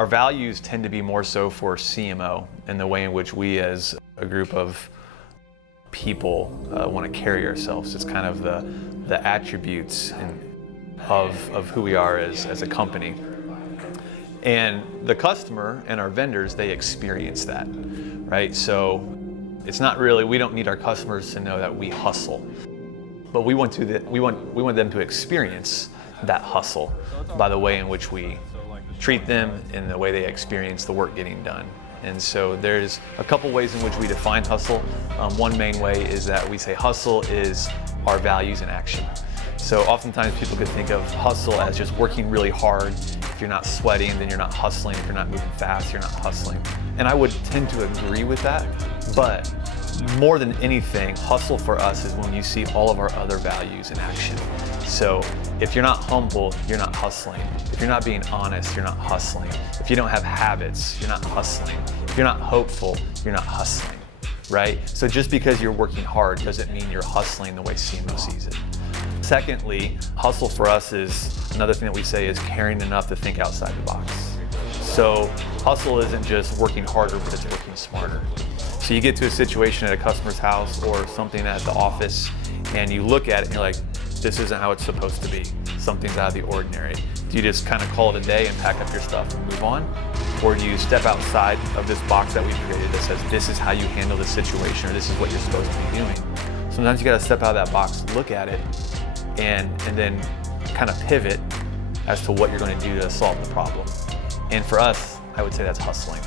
Our values tend to be more so for CMO and the way in which we as a group of people want to carry ourselves. It's kind of the attributes of who we are as a company. And the customer and our vendors, they experience that, right? So it's not really, we don't need our customers to know that we hustle, but we want them to experience that hustle by the way in which we treat them and the way they experience the work getting done. And so there's a couple ways in which we define hustle. One main way is that we say hustle is our values in action. So oftentimes people could think of hustle as just working really hard. If you're not sweating, then you're not hustling. If you're not moving fast, you're not hustling. And I would tend to agree with that, but more than anything, hustle for us is when you see all of our other values in action. So if you're not humble, you're not hustling. If you're not being honest, you're not hustling. If you don't have habits, you're not hustling. If you're not hopeful, you're not hustling, right? So just because you're working hard doesn't mean you're hustling the way CMO sees it. Secondly, hustle for us is another thing that we say is caring enough to think outside the box. So hustle isn't just working harder, but it's working smarter. So you get to a situation at a customer's house or something at the office and you look at it and you're like, this isn't how it's supposed to be. Something's out of the ordinary. Do you just kind of call it a day and pack up your stuff and move on? Or do you step outside of this box that we've created that says this is how you handle this situation or this is what you're supposed to be doing? Sometimes you got to step out of that box, look at it, and then kind of pivot as to what you're going to do to solve the problem. And for us, I would say that's hustling.